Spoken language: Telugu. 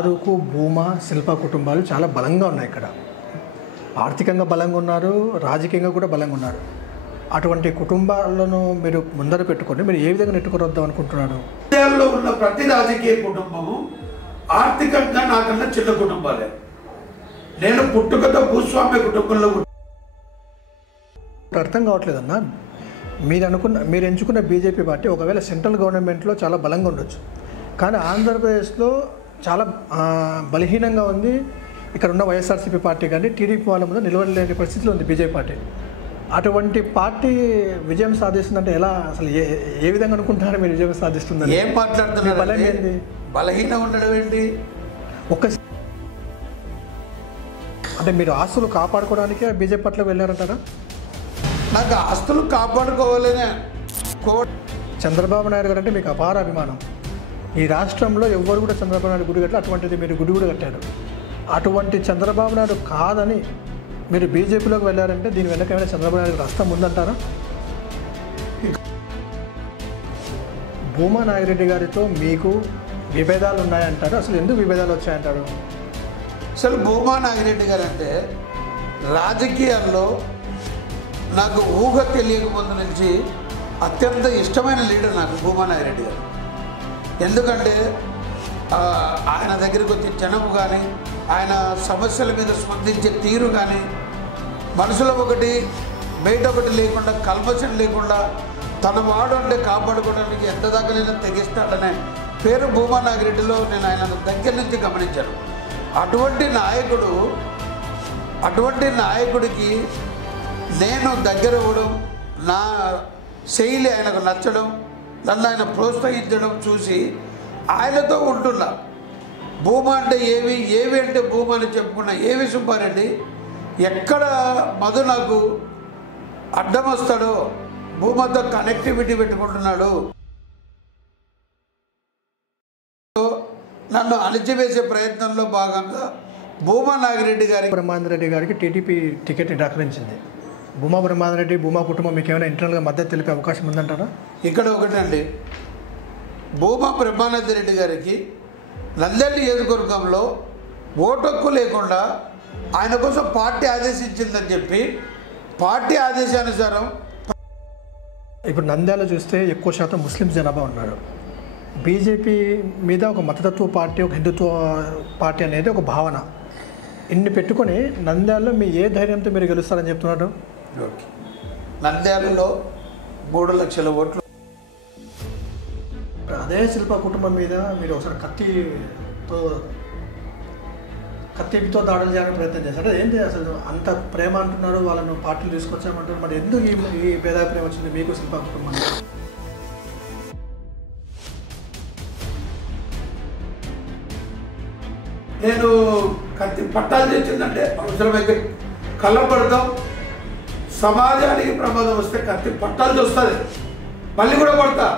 ఫారూకు, భూమా, శిల్ప కుటుంబాలు చాలా బలంగా ఉన్నాయి. ఇక్కడ ఆర్థికంగా బలంగా ఉన్నారు, రాజకీయంగా కూడా బలంగా ఉన్నారు. అటువంటి కుటుంబాలను మీరు ముందర పెట్టుకొని మీరు ఏ విధంగా నెట్టుకురొద్దాం అనుకుంటున్నారు? ఇండియాలో ఉన్న ప్రతి రాజకీయ కుటుంబము ఆర్థికంగా నాకన్నా చిన్న కుటుంబాలే. నేను పుట్టుకతో భూస్వామ్య కుటుంబంలో అర్థం కావట్లేదన్నా. మీరు ఎంచుకున్న బీజేపీ పార్టీ ఒకవేళ సెంట్రల్ గవర్నమెంట్లో చాలా బలంగా ఉండొచ్చు, కానీ ఆంధ్రప్రదేశ్లో చాలా బలహీనంగా ఉంది. ఇక్కడ ఉన్న వైఎస్ఆర్సీపీ పార్టీ కానీ టీడీపీ వాళ్ళ ముందు నిలవలేని పరిస్థితిలో ఉంది బీజేపీ పార్టీ. అటువంటి పార్టీ విజయం సాధిస్తుందంటే ఎలా, అసలు ఏ విధంగా అనుకుంటున్నారు మీరు విజయం సాధిస్తుందని? ఏం మాట్లాడుతున్నారు? బలం ఏంటి? బలహీనం ఉండడం ఏంటి? అంటే మీరు ఆస్తులు కాపాడుకోవడానికే బీజేపీ పార్టీలో వెళ్ళారంటారా? నాకు ఆస్తులు కాపాడుకోవాలనే చంద్రబాబు నాయుడు గారు అంటే మీకు అపార అభిమానం. ఈ రాష్ట్రంలో ఎవ్వరు కూడా చంద్రబాబు నాయుడు గుడి కట్టలేదు, అటువంటిది మీరు గుడి కూడా కట్టారు. అటువంటి చంద్రబాబు నాయుడు కాదని మీరు బీజేపీలోకి వెళ్ళారంటే దీని వెనక ఏమైనా చంద్రబాబు నాయుడు రాష్ట్రం ఉందంటారా? భూమా నాగిరెడ్డి గారితో మీకు విభేదాలు ఉన్నాయంటారు. అసలు ఎందుకు విభేదాలు వచ్చాయంటారు? అసలు భూమా నాగిరెడ్డి గారు అంటే రాజకీయాల్లో నాకు ఊహ తెలియక ముందు నుంచి అత్యంత ఇష్టమైన లీడర్ నాకు భూమా నాగిరెడ్డి గారు. ఎందుకంటే ఆయన దగ్గరికి వచ్చే జనము కానీ, ఆయన సమస్యల మీద స్పందించే తీరు కానీ, మనసులో ఒకటి బయట ఒకటి లేకుండా, కల్మషం లేకుండా తన వాడు అంటే కాపాడుకోవడానికి ఎంత దాకా తెగిస్తాడనే పేరు భూమా నాగిరెడ్డిలో నేను ఆయన దగ్గర నుంచి గమనించాను. అటువంటి నాయకుడికి నేను దగ్గర అవ్వడం, నా శైలి ఆయనకు నచ్చడం, నన్ను ఆయన ప్రోత్సహించడం చూసి ఆయనతో ఉంటున్నా. భూమా అంటే ఏవి అంటే భూమా అని చెప్పుకున్న ఏవి సుబ్బారెడ్డి ఎక్కడ మధు నాకు అడ్డం వస్తాడో, భూమాతో కనెక్టివిటీ పెట్టుకుంటున్నాడు, నన్ను అణిచివేసే ప్రయత్నంలో భాగంగా భూమా నాగిరెడ్డి గారికి బ్రహ్మానంద రెడ్డి గారికి టీడీపీ టికెట్ నిరాకరించింది. భూమా బ్రహ్మానంద రెడ్డి, భూమా కుటుంబం మీకు ఏమైనా ఇంటర్నల్గా మద్దతు తెలిపే అవకాశం ఉందంటారా? ఇక్కడ ఒకటండి, భూమా బ్రహ్మానంద రెడ్డి గారికి నంద్యాల నియోజకవర్గంలో ఓటు హక్కు లేకుండా ఆయన కోసం పార్టీ ఆదేశించిందని చెప్పి పార్టీ ఆదేశానుసారం ఇప్పుడు నంద్యాల చూస్తే ఎక్కువ శాతం ముస్లిం జనాభా ఉన్నారు. బీజేపీ మీద ఒక మతతత్వ పార్టీ, ఒక హిందుత్వ పార్టీ అనేది ఒక భావన. ఇన్ని పెట్టుకొని నంద్యాలలో మీ ఏ ధైర్యంతో మీరు గెలుస్తారని చెప్తున్నారు? నంద్యాలలో 3 లక్షల ఓట్లు. అదే శిల్ప కుటుంబం మీద మీరు ఒకసారి కత్తితో దాడులు చేయాలని ప్రయత్నం చేశారు. ఏంటి అసలు అంత ప్రేమ అంటున్నారు, వాళ్ళను పార్టీలు తీసుకొచ్చామంటారు, మరి ఎందుకు ఈ భేదాభిప్రాయం వచ్చింది మీకు శిల్ప కుటుంబం? నేను కత్తి పట్టాలు తెచ్చిందంటే అవసరమైతే కళ్ళపడతాం, సమాజానికి ప్రమాదం వస్తే కత్తి పట్టాలు చూస్తుంది, మళ్ళీ కూడా కొడతా.